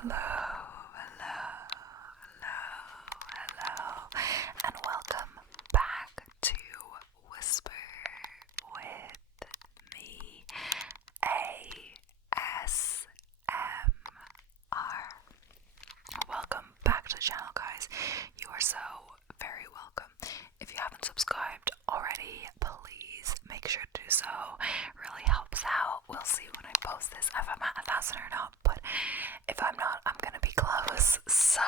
Hello, and welcome back to Whisper with me, ASMR. Welcome back to the channel, guys. You are so very welcome. If you haven't subscribed already, please make sure to do so. It really helps out. We'll see when I post this if I'm at 1,000 or not, but if I'm not, I'm gonna be close. So,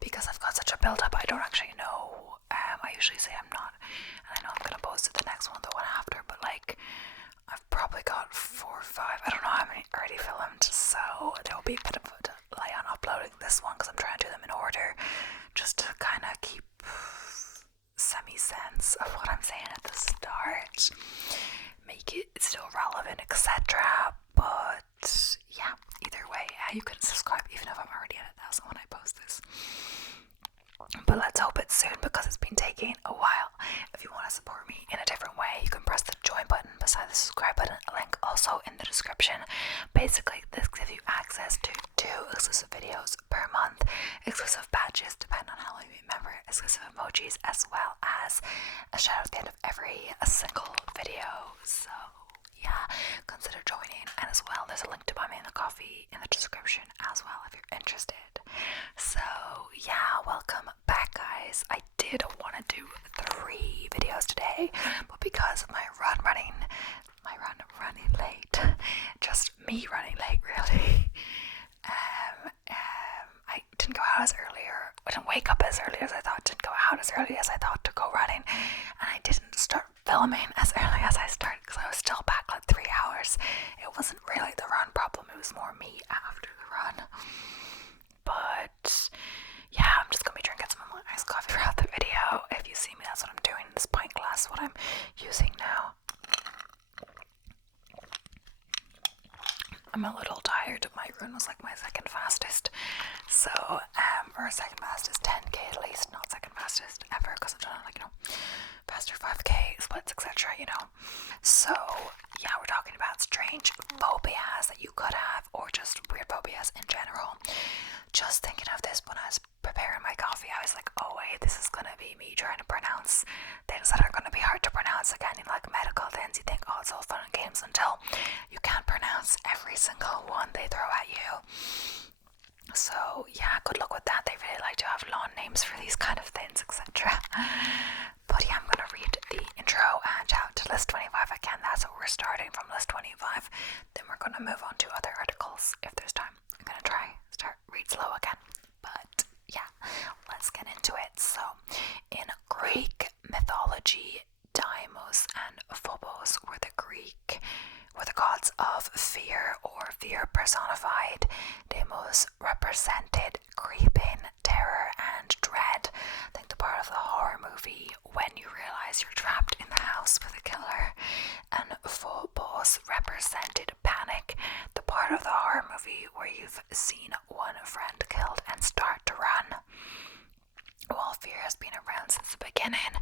because I've got such a build up, I don't actually know. I usually say I'm not, and I know I'm gonna post it the next one, the one after, but like, I've probably got 4 or 5. I don't know how many already filmed, so there'll be a bit of a delay on uploading this one because I'm trying to do them in order, just to kind of keep semi-sense of what I'm saying at the start, make it still relevant, etc. But yeah, either way, you can subscribe even if I'm already at 1,000 when I post this. But let's hope it's soon because it's been taking a while. If you want to support me in a different way, you can press the join button beside the subscribe button, a link also in the description. Basically, this gives you access to 2 exclusive videos per month, exclusive badges depending on how long you remember, exclusive emojis, as well as a shout out at the end of every single video. So yeah, consider joining, and as well there's a link to buy me a coffee in the description as well if you're interested. So yeah, welcome back, guys. I did want to do 3 videos today, but because of my running late, just me running late really, I didn't go out as earlier. I didn't wake up as early as I thought, didn't go out as early as I thought to go running, and I didn't start filming as early as I started because I was still back like 3 hours. It wasn't really the run problem, it was more me after the run. But yeah, I'm just gonna be drinking some of my iced coffee throughout the video. If you see me, that's what I'm doing. This pint glass, what I'm using now. I'm a little tired. My run was like my second fastest. So, or second fastest 10k at least, not second fastest ever, because I've done like, faster 5k splits, etc. So yeah, we're talking about strange phobias that you could have, or just weird phobias in general. Just thinking of this when I was preparing my coffee, I was like, oh wait, this is gonna be me trying to pronounce things that are gonna be hard to pronounce again. Like medical things, you think, oh, it's all fun and games until you can't pronounce every single one they throw at you. So yeah, good luck with that. They really like to have long names for these kind of things, etc. But yeah, I'm gonna read the intro and shout to list 25 again. That's what we're starting from, list 25. Then we're gonna move on to other articles if there's time. I'm gonna read slow again. But yeah, let's get into it. So, in Greek mythology, Deimos and Phobos were the gods of fear, or fear personified. Deimos represented creeping terror and dread. Think the part of the horror movie when you realize you're trapped in the house with a killer. And Phobos represented panic, the part of the horror movie where you've seen one friend killed and start to run. While fear has been around since the beginning,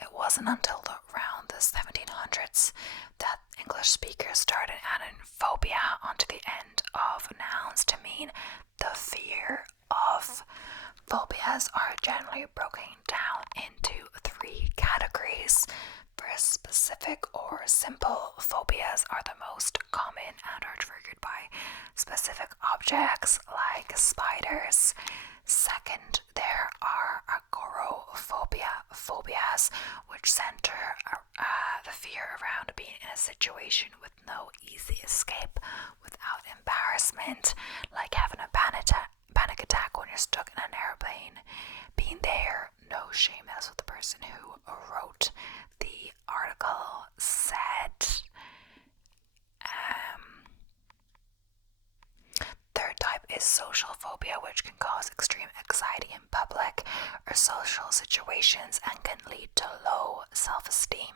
it wasn't until around the 1700s that English speakers started adding phobia onto the end of nouns to mean the fear of. Phobias are generally broken down into 3 categories. First, specific or simple phobias are the most common and are triggered by specific objects like spiders. Second, there are agoraphobia phobias, which center the fear around being in a situation with no easy escape without embarrassment, like having a panic attack when you're stuck in an airplane. Being there, no shame. That's what the person who wrote the article said. Third type is social phobia, which can cause extreme anxiety in public or social situations and can lead to low self-esteem.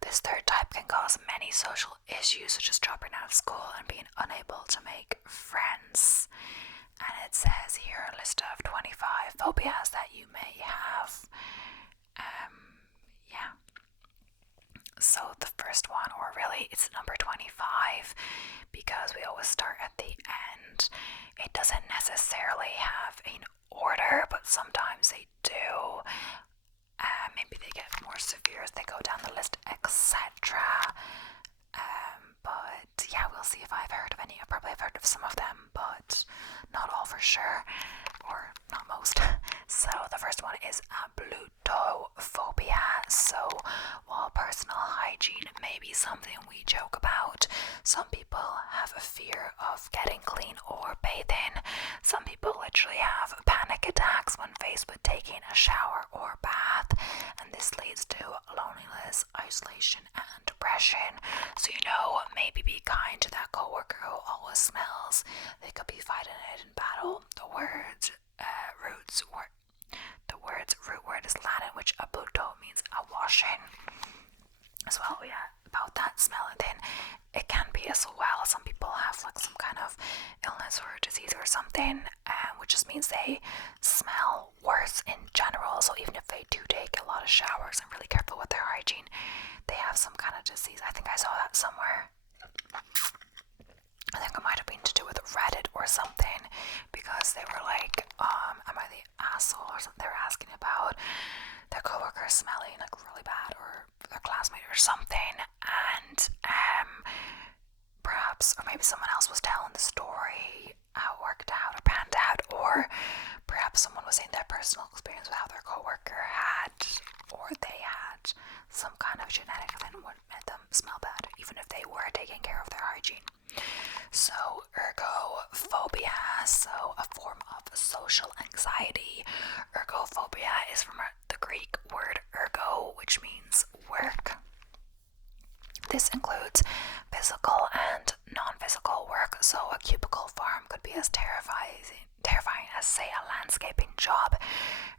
This third type can cause many social issues, such as dropping out of school and being unable to make friends. And it says here a list of 25 phobias that you may have. Yeah. So the first one, or really it's number 25, because we always start at the end. It doesn't necessarily have an order, but sometimes they do. Maybe they get more severe as they go down the list, etc. But yeah, we'll see if I've heard of any. I probably have heard of some of them, but not all for sure, or not most. So the first one is ablutophobia. So while personal hygiene may be something we joke about, some people have a fear of getting clean or bathing. Some people literally have panic attacks when faced with taking a shower or bath, and this leads to loneliness, isolation, and depression. So maybe be kind to that coworker who always smells. They could be fighting it in battle. The root word is Latin, which abluto means a washing. As well, yeah, about that smell. And then it can be as well, some people have like some kind of illness or disease or something, which just means they smell worse in general. So even if they do take a lot of showers and really careful with their hygiene, they have some kind of disease. I think I saw that somewhere. I think it might have been to do with Reddit or something, because they were like, am I the asshole or something? They were asking about their coworker smelling like really bad, or their classmate or something, and perhaps, or maybe someone else was telling the story, how it worked out or panned out, or perhaps someone was saying their personal experience with how their coworker had, or they had some kind of genetic thing that made them smell bad, even if they were taking care of their hygiene. So ergophobia, so a form of social anxiety. Ergophobia is from the Greek word ergo, which means work. This includes physical and non-physical work, so a cubicle farm could be as terrifying as, say, a landscaping job.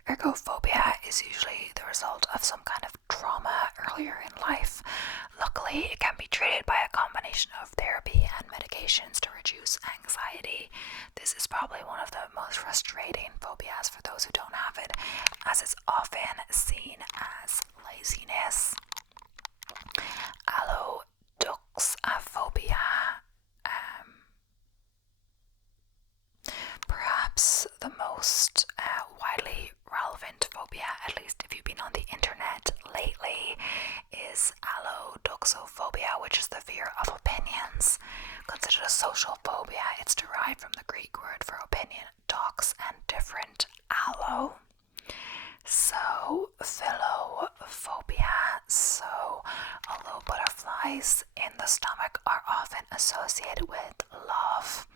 Ergophobia is usually the result of some kind of trauma earlier in life. Luckily, it can be treated by a combination of therapy and medications to reduce anxiety. This is probably one of the most frustrating phobias for those who don't have it, as it's often seen as laziness. Allodoxaphobia, perhaps the most widely relevant phobia, at least if you've been on the internet lately, is allodoxaphobia, which is the fear of opinions. Considered a social phobia, it's derived from the Greek word for opinion, dox, and different, allo. So, philophobia. So, although butterflies in the stomach are often associated with love,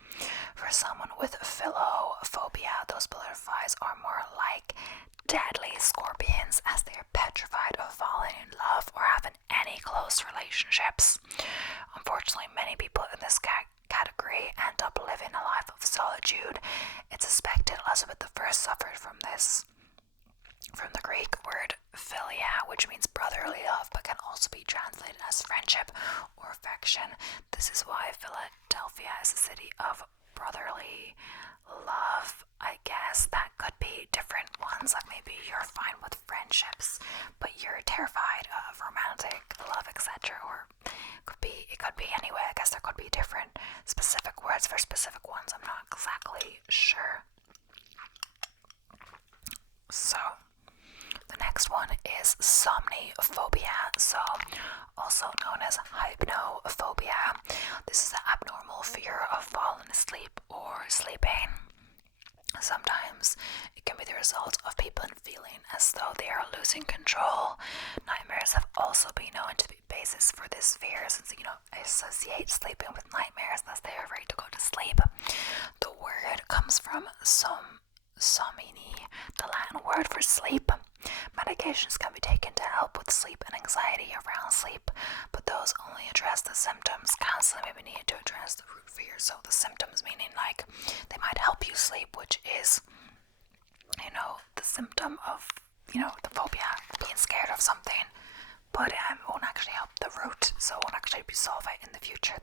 for someone with philophobia, those butterflies are more like deadly scorpions, as they are petrified of falling in love or having any close relationships. Unfortunately, many people in this category end up living a life of solitude. It's suspected Elizabeth I suffered from this. From the Greek word philia, which means brotherly love, but can also be translated as friendship or affection. This is why Philadelphia is a city of brotherly love. I guess that could be different ones, like maybe you're fine with friendships, but you're terrified of romantic love, etc. Or it could be anyway. I guess there could be different specific words for specific ones. I'm not exactly sure. So the next one is somniphobia, so also known as hypnophobia. This is the abnormal fear of falling asleep or sleeping. Sometimes it can be the result of people feeling as though they are losing control. Nightmares have also been known to be basis for this fear, since associate sleeping with nightmares, thus they are afraid to go to sleep. The word comes from somni, the Latin word for sleep. Medications can be taken to help with sleep and anxiety around sleep, but those only address the symptoms. Counseling may be needed to address the root fear. So the symptoms meaning like they might help you sleep, which is, the symptom of, the phobia, being scared of something, but it won't actually help the root, so it won't actually solve it in the future.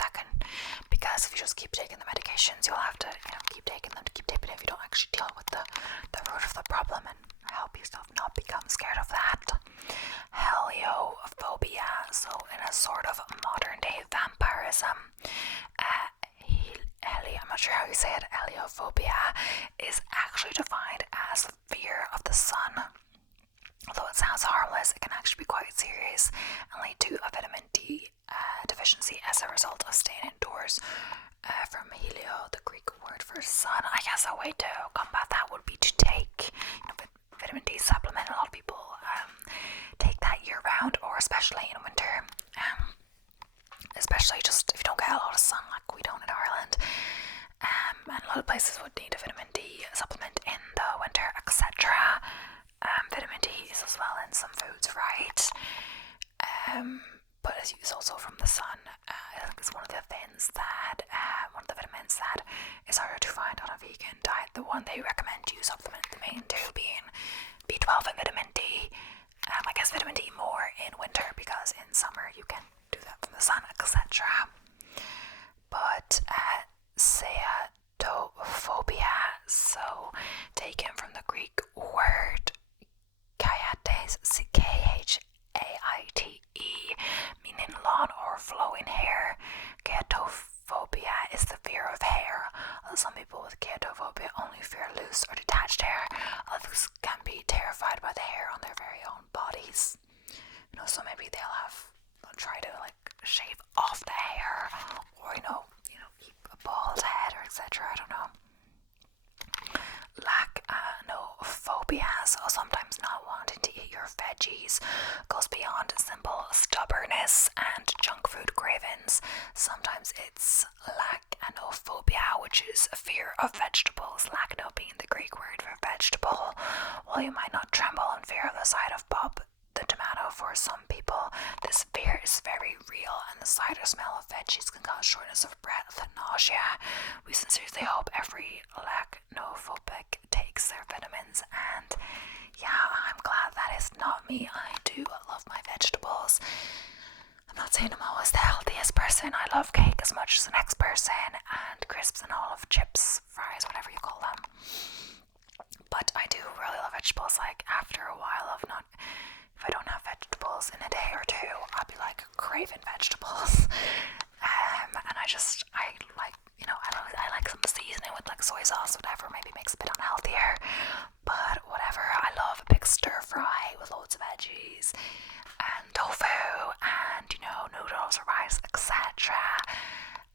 Because if you just keep taking the medications, you'll have to keep taking them if you don't actually deal with the root of the problem. And help yourself not become scared of that. Heliophobia, so in a sort of modern day vampirism, I'm not sure how you say it, heliophobia is actually defined as fear of the sun. Although it sounds harmless, it can actually be quite serious and lead to a vitamin D deficiency as a result of staying indoors. From helio, the Greek word for sun. I guess a way to combat that would be to take vitamin D supplement. A lot of people take that year round, or especially in winter. Especially just if you don't get a lot of sun like we don't in Ireland. And a lot of places would need a vitamin D supplement in the winter, etc. Vitamin D is as well in some foods, right? But it's also from the sun. I think it's one of the things that, one of the vitamins that is harder to find on a vegan diet. The one they recommend you supplement the main two being B12 and vitamin D. I guess vitamin D more in winter because in summer you can do that from the sun, etc. But Ceatophobia, so taken from the Greek word Kaiates, Khaite, meaning long or flowing hair. Ceatophobia is the fear of hair. Although some people with ceatophobia only fear loose or detached hair, others can be terrified by the hair on their very own bodies. So maybe they'll try to shave off the hair, or keep a bald head, or etc. I don't know. Lacanophobia, so sometimes not wanting to eat your veggies goes beyond simple stubbornness and junk food cravings. Sometimes it's lacanophobia, which is a fear of vegetables, lacno being the Greek word for vegetable. While you might not tremble in fear of the sight of Bob the tomato, for some people this fear is very real, and the sight or smell of veggies can cause shortness of breath and nausea. We sincerely hope every lacnophobic takes their vitamins, and I'm glad that is not me. I do love my vegetables. I'm not saying I'm always the healthiest person. I love cake as much as the next person, and crisps and olive chips, fries, whatever you call them. But I do really love vegetables. After a while of not, if I don't have vegetables in a day or two, I'll be craving vegetables. And I like some seasoning with soy sauce, whatever, maybe makes it a bit unhealthier. But whatever, I love a big stir fry with loads of veggies and tofu and noodles or rice, etc.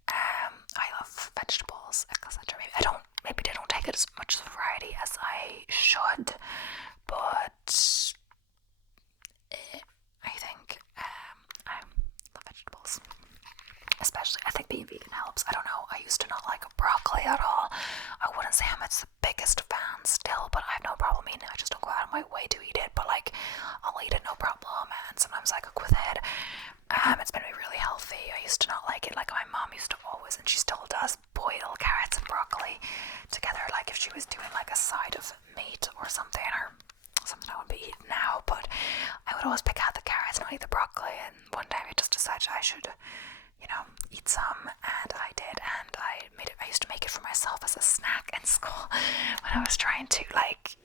I love vegetables, etc. Maybe they don't take it as much variety as I should, but I think I love vegetables. Especially, I think being vegan helps. I don't know, I used to not like broccoli at all. I wouldn't say I'm its biggest fan still, but I have no problem eating it. I just don't go out of my way to eat it, but I'll eat it no problem, and sometimes I cook with it. It's been really healthy. I used to not like it. My mom used to always, and she still does, boil carrots and broccoli together, if she was doing a side of meat or something, or something I would be eating now. But I would always pick out the carrots and not eat the broccoli, and one time I just decided I should eat some, and I did, and I used to make it for myself as a snack in school when I was trying to,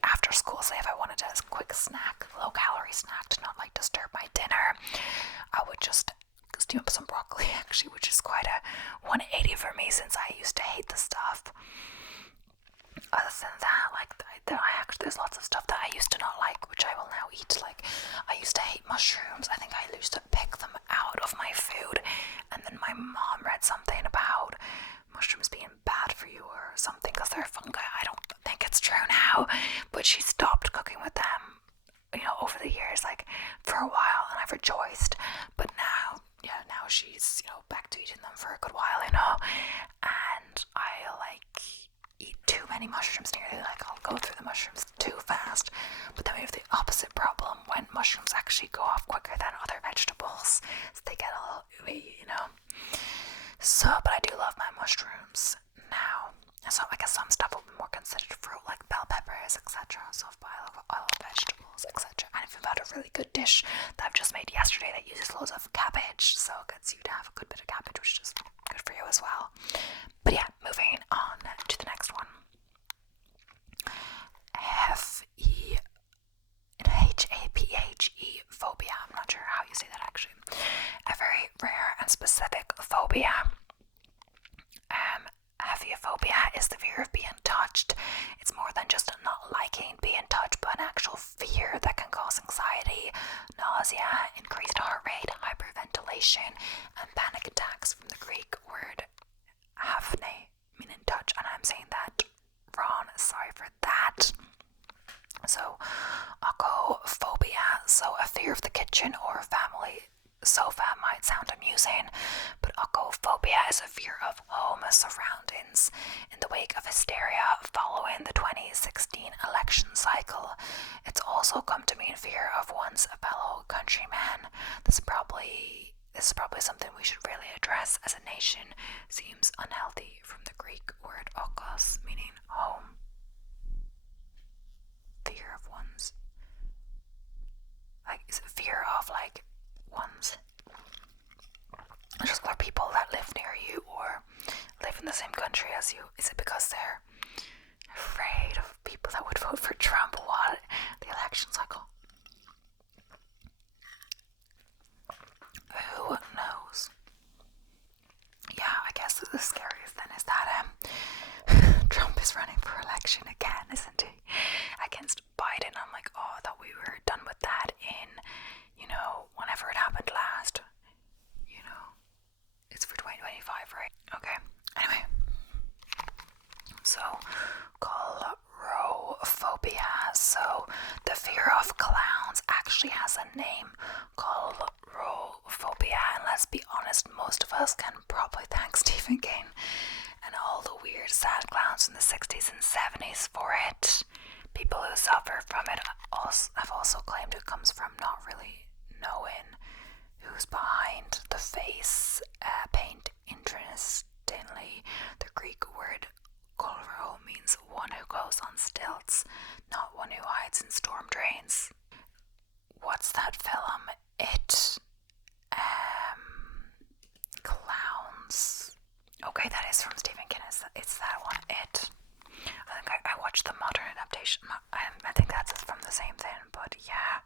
after school, say if I wanted a quick snack, low calorie snack to not disturb my dinner, I would just steam up some broccoli, actually, which is quite a 180 for me since I used to hate the stuff. Other than that, there's lots of stuff that I used to not like, which I will now eat. I used to hate mushrooms. I think I used to pick them out of my food, and then my mom read something about mushrooms being bad for you or something because they're fungi. I don't think it's true now, but she stopped cooking with them, over the years, for a while, and I've rejoiced. But now she's, back to eating them for a good while, and I eat too many mushrooms nearly. I'll go through the mushrooms too fast. But then we have the opposite problem when mushrooms actually go off quicker than other vegetables, so they get a little ooey, So, but I do love my mushrooms now. So I guess some stuff will be more considered fruit, like bell peppers, etc. So if I love vegetables, etc. And if you've had a really good dish that I've just made yesterday that uses loads of cabbage, so it gets you to have a good bit of cabbage, which is good for you as well. But moving on to the next one. P-H-E, phobia. I'm not sure how you say that actually. A very rare and specific phobia. Phobia is the fear of being touched. It's more than just not liking being touched, but an actual fear that can cause anxiety, nausea, increased heart rate, hyperventilation, and panic attacks, from the Greek word haphne, meaning touch, and I'm saying that wrong, sorry for that. So, agoraphobia, so a fear of the kitchen or family sofa might sound amusing, but agoraphobia is a fear of home surroundings. In the wake of hysteria following the 2016 election cycle, it's also come to mean fear of one's fellow countrymen. This is probably something we should really address as a nation. Seems unhealthy, from the Greek word okos, meaning home. Fear of one's, like, is it fear of like ones, just other people that live near you or live in the same country as you? Is it because they're afraid of people that would vote for Trump while the election cycle? Who knows? Yeah, I guess the scariest then is that Trump is running for election again, isn't he? Against Biden. I'm like, oh, I thought we were done with that in, whenever it happened last. It's for 2025, right? Okay. Anyway. So, coulrophobia. So, the fear of clowns actually has a name, coulrophobia. And let's be honest, most of us can probably thank Stephen King and all the weird, sad clowns in the 60s and 70s for it. People who suffer from it have also claimed it comes from not really knowing who's behind the face paint. Interestingly, the Greek word kouro means one who goes on stilts, not one who hides in storm drains. What's that film? It clowns. Okay, that is from Stephen King. It's that one. It. I think I watched the modern adaptation. I think that's from the same thing, but yeah.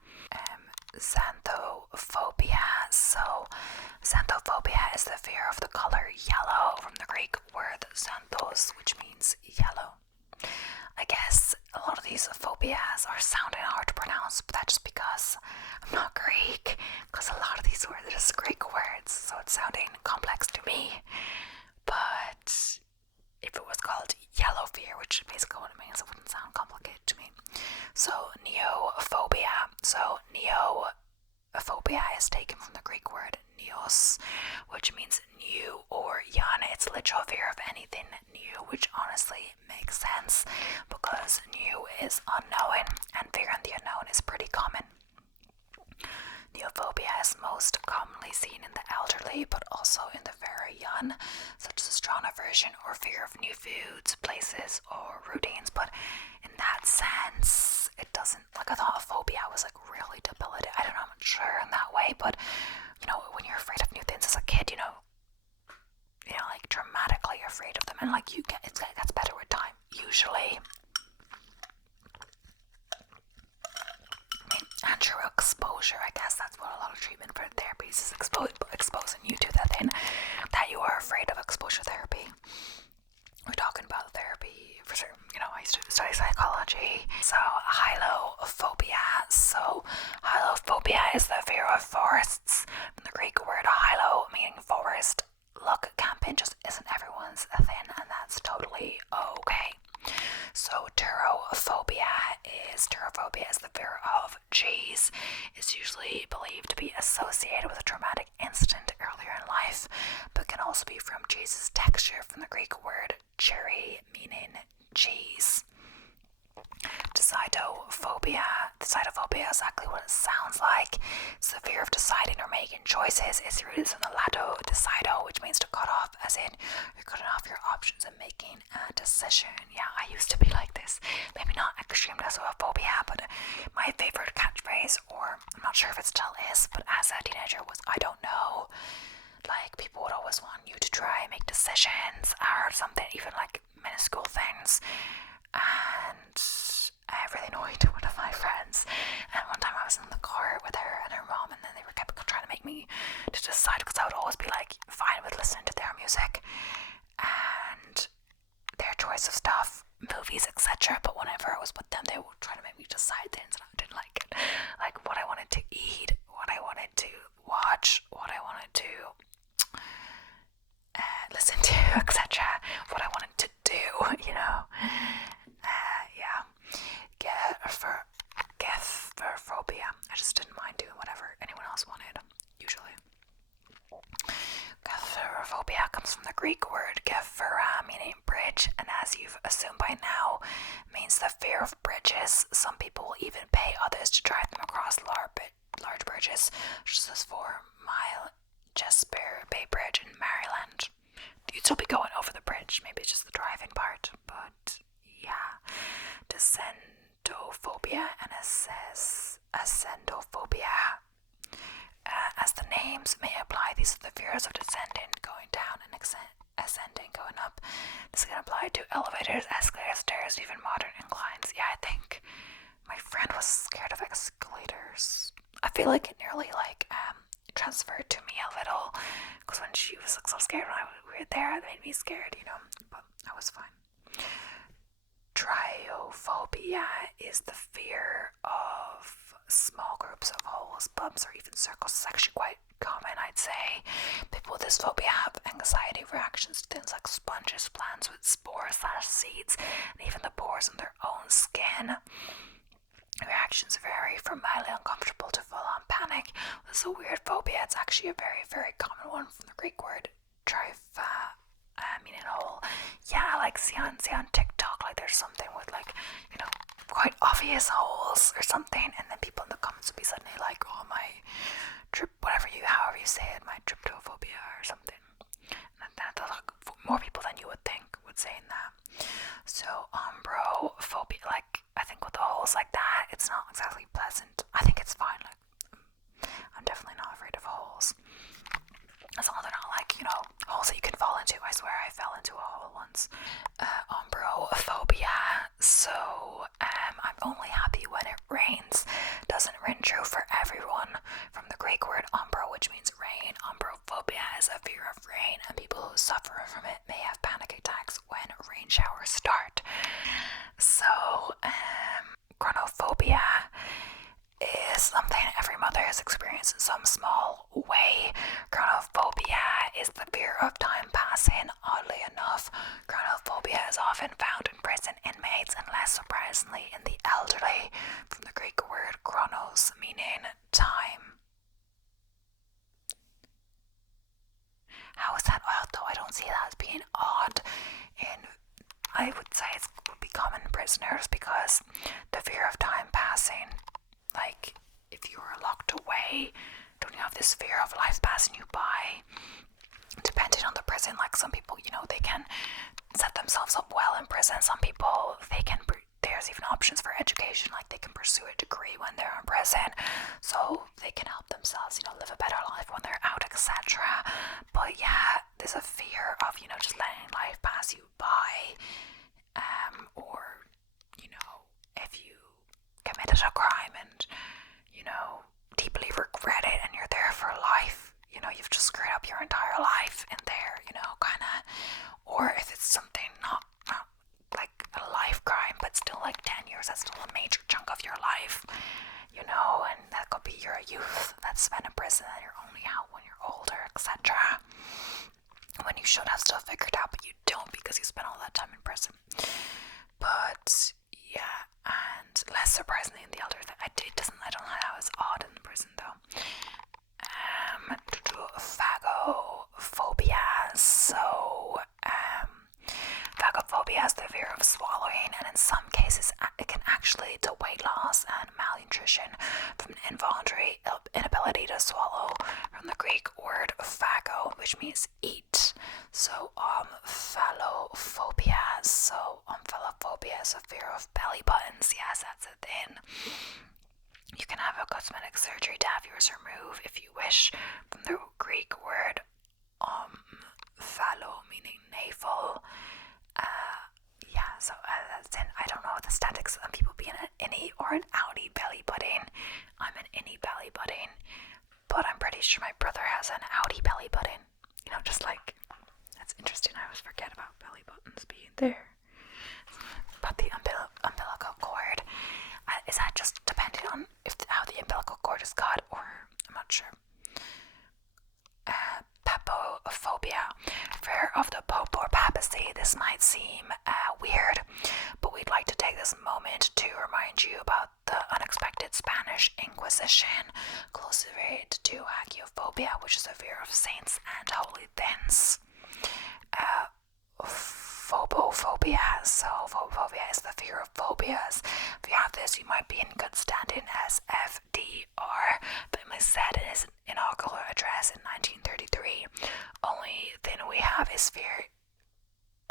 Xanthophobia. So, xanthophobia is the fear of the color yellow, from the Greek word xanthos, which means yellow. I guess a lot of these phobias are sounding hard to pronounce, but that's just because I'm not Greek, because a lot of these words are just Greek words, so it's sounding complex to me. But if it was called yellow fear, which is basically what it means, it wouldn't sound complicated to me. So, neophobia. So, neophobia is taken from the Greek word neos, which means new or young. It's literal fear of anything new, which honestly makes sense because new is unknown, and fear in the unknown is pretty common. Neophobia is most commonly seen in the elderly, but also in the very young, such as a strong aversion or fear of new foods, places, or routines. But in that sense, it doesn't, like, I thought phobia was like really debilitating. I don't know, I'm not sure in that way, but when you're afraid of new things as a kid, like dramatically afraid of them, and like it gets better with time, usually. And through exposure, I guess that's what a lot of treatment for therapy is exposing you to that thing that you are afraid of. Exposure therapy. We're talking about therapy for certain, I used to study psychology. So, hylophobia. So, hylophobia is the fear of forests, from the Greek word hylo, meaning forest. Look, camping just isn't everyone's thing, and that's totally okay. So, pterophobia is the fear of cheese. It's usually believed to be associated with a traumatic incident earlier in life, but can also be from cheese's texture, from the Greek word cherry, meaning cheese. Decidophobia. Decidophobia is exactly what it sounds like. It's the fear of deciding or making choices. It's rooted in the Latin decido, which means to cut off, as in you're cutting off your options and making a decision. Yeah, I used to be like this. Maybe not extreme decidophobia, but my favorite catchphrase, or I'm not sure if it still is, but as a teenager, was I don't know. Like, people would always want you to try and make decisions or something, even like minuscule things. And I really annoyed one of my friends, and one time I was in the car must be like fine with listening to their music and their choice of stuff, movies, etc. But whenever I was with them, they would try to make me decide things, and I didn't like it. Like what I wanted to eat, what I wanted to watch, what I wanted to listen to, etc. What I wanted to do, you know. Yeah. Phobia. I just didn't mind doing whatever anyone else wanted, usually. Phobia comes from the Greek word gephera, meaning bridge, and as you've assumed by now, means the fear of bridges. Some people will even pay others to drive them across large bridges, such as this 4-mile Jesper Bay Bridge in Maryland. You'd still be going over the bridge, maybe it's just the driving part, but yeah. Descendophobia and ascendophobia. As the names may apply, these are the fears of descending, going down, and ascending, going up. This can apply to elevators, escalators, stairs, even modern inclines. Yeah, I think my friend was scared of escalators. I feel like it nearly transferred to me a little, because when she was so scared when we were there, it made me scared, you know, but I was fine. Triophobia is the fear of small groups of holes, bumps, or even circles. It's actually quite common, I'd say. People with this phobia have anxiety reactions to things like sponges, plants with spores, seeds, and even the pores in their own skin. Reactions vary from mildly uncomfortable to full-on panic. This is a weird phobia. It's actually a very, very common one from the Greek word trypha, meaning hole. Yeah, like see on TikTok, like there's something with like, you know, quite obvious holes or something, and then people in the comments will be suddenly like, oh, my however you say it, my tryptophobia or something. And that's like more people than you would think would say that. So umbrophobia, like I think with the holes like that, it's not exactly pleasant. I think it's fine. Like I'm definitely not afraid of holes. As long as they're not like, you know, holes that you can fall into. I swear I fell into a hole once. Umbrophobia. So I'm only happy when it rains. Doesn't ring true for everyone. From the Greek word umbro, which means rain, umbrophobia is a fear of rain, and people who suffer from it may have panic attacks when rain showers start. So chronophobia is something every mother has experienced in some small way. Chronophobia is the fear of time passing. Oddly enough, chronophobia is often found in prison inmates and less surprisingly in the elderly, from the Greek word chronos, meaning time. How is that odd though? I don't see that as being odd. I would say it would be common in prisoners, because the fear of time passing, like if you were locked away, don't you have this fear of life passing you by? Depending on the prison, like some people, you know, they can set themselves up well in prison. Some people, there's even options for education, like they can pursue a degree when they're in prison, so they can help themselves, you know, live a better life when they're out, etc. But yeah, there's a fear of, you know, just letting life pass you by, or, you know, if you committed a crime and, you know, deeply regret it and you're there for life, you know, you've just screwed up your entire life in there, you know, kind of. Or if it's something not like a life crime, but still like 10 years, that's still a major chunk of your life, you know, and that could be your youth that's spent in prison and you're only out when you're older, etc. When you should have stuff figured out, but you don't because you spent all that time in prison. But yeah, and less surprisingly in the elder, I don't know how it's odd in the prison though. Phagophobia. So phagophobia is the fear of swallowing, and in some cases it can actually lead to weight loss and malnutrition from an involuntary inability to swallow, from the Greek word phago, which means eat. So omphalophobia. So omphalophobia is a fear of belly buttons. Yes, that's a thing. You can have a cosmetic surgery to have yours removed if you wish, from the Greek word phalo, meaning navel. So that's in. I don't know the statistics of people being an innie or an outie belly button. I'm an innie belly button. but I'm pretty sure my brother has an Audi belly button. You know, just like, that's interesting. I always forget about belly buttons being there. But the umbilical cord, is that just depending on how the umbilical cord is cut, or I'm not sure. Pepophobia, fear of the Pope or papacy. This might seem weird, but we'd like to take this moment to remind you about the unexpected Spanish Inquisition, closely related to hagiophobia, which is a fear of saints and holy things. Phobophobia. So phobophobia is the fear of phobias. If you have this, you might be in good standing as FDR. Family said in his inaugural address in 1933. Only thing we have is fear.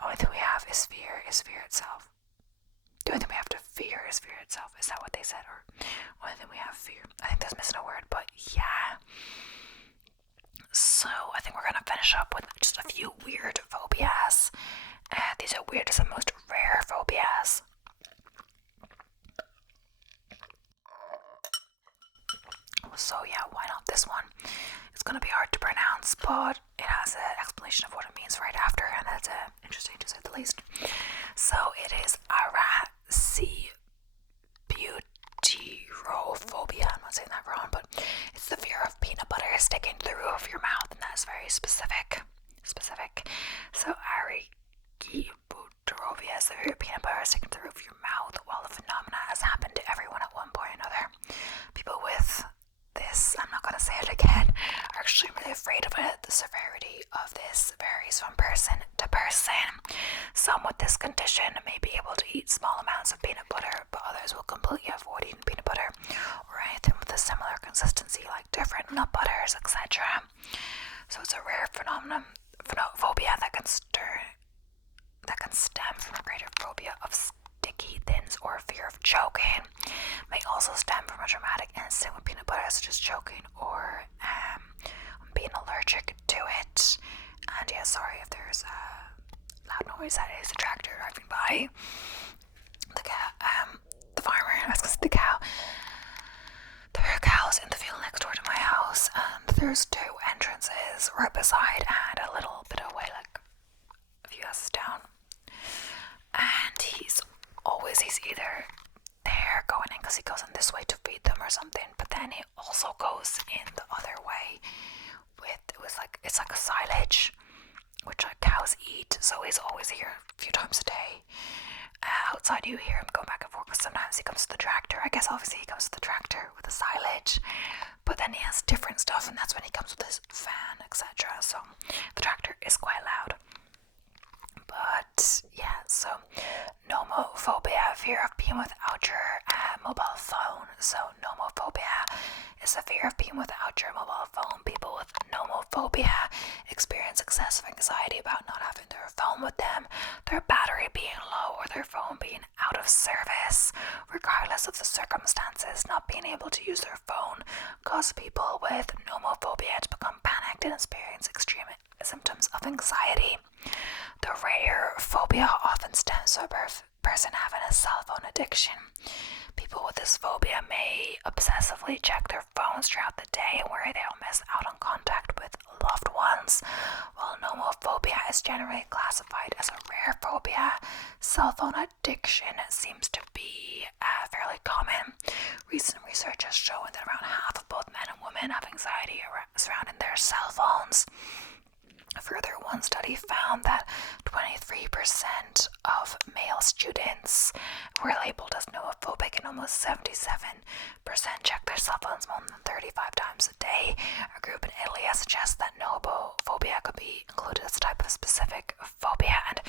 Only thing we have is fear itself. The only thing we have to fear is fear itself. Is that what they said? Or only thing we have fear? I think that's missing a word, but yeah. So I think we're gonna finish up with just a few weird phobias. These are weirdest and most rare phobias. So yeah, why not this one? It's gonna be hard to pronounce, but it has an explanation of what it means right after, and that's interesting to say the least. So it is aracibutyrophobia. I'm not saying that wrong, but it's the fear of peanut butter sticking to the roof of your mouth, and that is very specific. So aracibutyrophobia is the fear of peanut butter sticking to the roof of your mouth. While the phenomena has happened to everyone at one point or another, people with this, I'm not going to say it again, are extremely afraid of it. The severity of this varies from person to person. Some with this condition may be able to eat small amounts of peanut butter, but others will completely avoid eating peanut butter or anything with a similar consistency like different nut butters, etc. So it's a rare phobia that can stem from a greater phobia of sticky things or fear of choking. May also stem from a traumatic incident with peanut butter, such as choking or being allergic to it. And yeah, sorry if there's a loud noise. That is a tractor driving by. The farmer, I was gonna say the cow. There are cows in the field next door to my house, and there's two entrances right beside and a little bit away, like a few houses down. And he's either there going in because he goes in this way to feed them or something, but then he also goes in the other way it's like a silage which like cows eat, so he's always here a few times a day. Outside you hear him going back and forth, because sometimes he comes to the tractor. I guess obviously he comes to the tractor with the silage, but then he has different stuff, and that's when he comes with his fan, etc. So the tractor is quite loud. But yeah, so nomophobia, fear of being without your mobile phone. So nomophobia is the fear of being without your mobile phone. People with nomophobia experience excessive anxiety about not having their phone with them, their battery being low, or their phone being out of service. Regardless of the circumstances, not being able to use their phone causes people with nomophobia to become panicked and experience extreme symptoms of anxiety. The rare phobia often stems from a person having a cell phone addiction. People with this phobia may obsessively check their phones throughout the day and worry they'll miss out on contact with loved ones. While nomophobia is generally classified as a rare phobia, cell phone addiction seems to be fairly common. Recent research has shown that around half of both men and women have anxiety surrounding their cell phones. Further, one study found that 23% of male students were labeled as nomophobic, and almost 77% check their cell phones more than 35 times a day. A group in Italy has suggested that nomophobia could be included as a type of specific phobia. And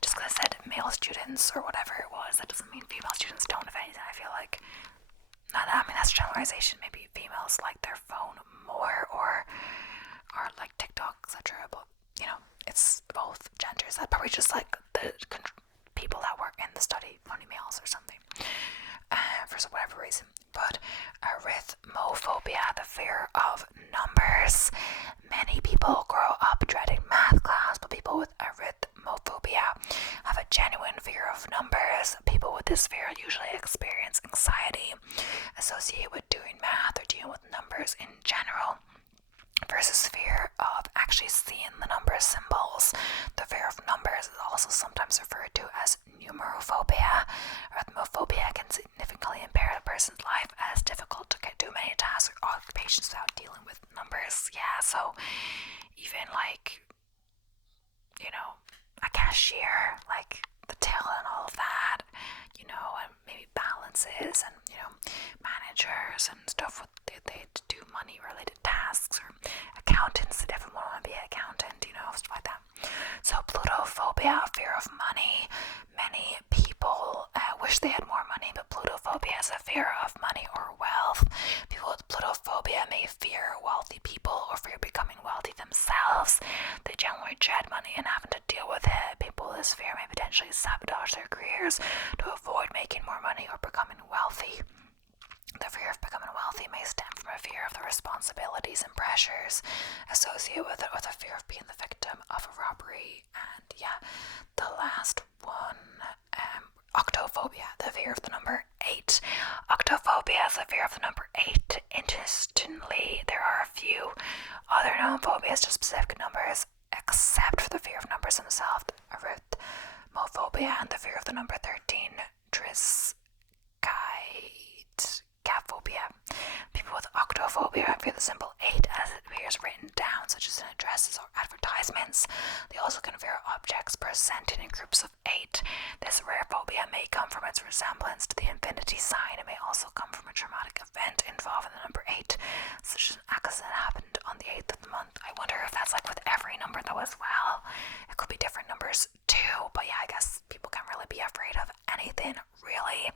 just because I said male students or whatever it was, that doesn't mean female students don't have anything. I feel like, I mean, that's generalization. Maybe females like their phone more, or like TikTok, etc. But you know, it's both genders. That probably just like the people that were in the study, only males or something, for whatever reason. But arithmophobia, the fear of numbers. Many people grow up dreading math class, but people with arithmophobia have a genuine fear of numbers. People with this fear usually experience anxiety associated with doing math or dealing with numbers in general. in the number symbols. The fear of numbers is also sometimes referred to as numerophobia. Arithmophobia can significantly impair a person's life as difficult to do many tasks or occupations without dealing with numbers. Yeah, so even like, a cashier, like the till and all of that, and maybe balances and, managers and stuff with they do money related tasks, or accountants that everyone want to be an accountant, stuff like that. So plutophobia, fear of money. Many people wish they had more money, but plutophobia is a fear of money or wealth. People with plutophobia may fear wealthy people or fear becoming wealthy themselves. They generally dread money and having to deal with it. People with this fear may potentially sabotage their careers to avoid making more money or becoming wealthy. The fear of becoming wealthy may stem from a fear of the responsibilities and pressures associated with it, or the fear of being the victim of a robbery. And the last one, octophobia, the fear of the number 8. Octophobia is the fear of the number 8. Interestingly, there are a few other known phobias to specific numbers, except for the fear of numbers themselves. Arithmophobia and the fear of the number 13, triskaidekaphobia. People with octophobia fear the symbol 8 as it appears written down, such as in addresses or advertisements. They also can fear objects presented in groups of 8. This rare phobia may come from its resemblance to the infinity sign. It may also come from a traumatic event involving the number 8, such as an accident happened on the 8th of the month. I wonder if that's like with every number though as well. It could be different numbers too, but I guess people can't really be afraid of anything really.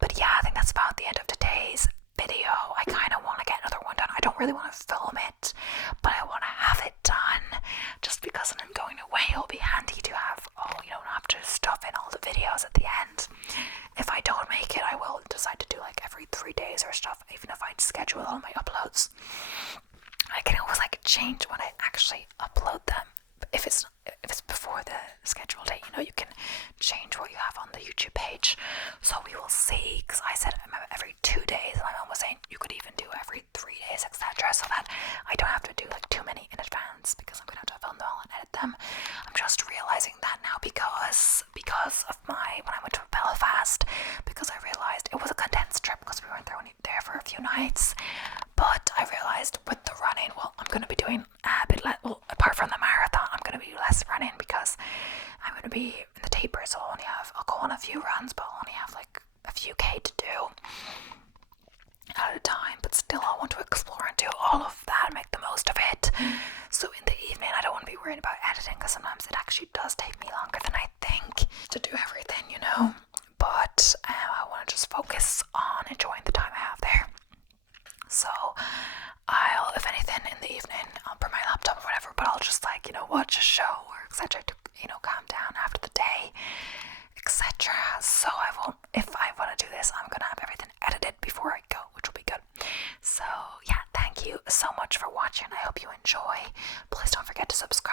But I think that's about the end of today's video. I kind of want to get another one done. I don't really want to film it, but I want to have it done just because when I'm going away it'll be handy to have not have to stuff in all the videos at the end. If I don't make it, I will decide to do like every 3 days or stuff, even if I schedule all my uploads. I can always change when I actually upload them. If it's before the scheduled date, you can change what you have on the YouTube page. So we will see, because I said every 2 days, and my mom was saying you could even do every 3 days, etc. So that I don't have to do too many in advance, because I'm gonna have to film them all and edit them. I'm just realizing that now because of when I went to Belfast, because I realized it was a condensed trip because we weren't there for a few nights. But I realized with the running, I'm going to be doing a bit less, apart from the marathon, I'm going to be less running because I'm going to be in the taper, so I'll go on a few runs, but I'll only have a few K to do at a time. But still, I want to explore and do all of that and make the most of it. So in the evening, I don't want to be worried about editing, because sometimes it actually does take me longer than I think to do everything, But I want to just focus on enjoying the time I have there. So I'll, if anything, in the evening, I'll bring my laptop or whatever, but I'll just watch a show or etc. to, calm down after the day, etc. So if I want to do this, I'm going to have everything edited before I go, which will be good. So thank you so much for watching. I hope you enjoy. Please don't forget to subscribe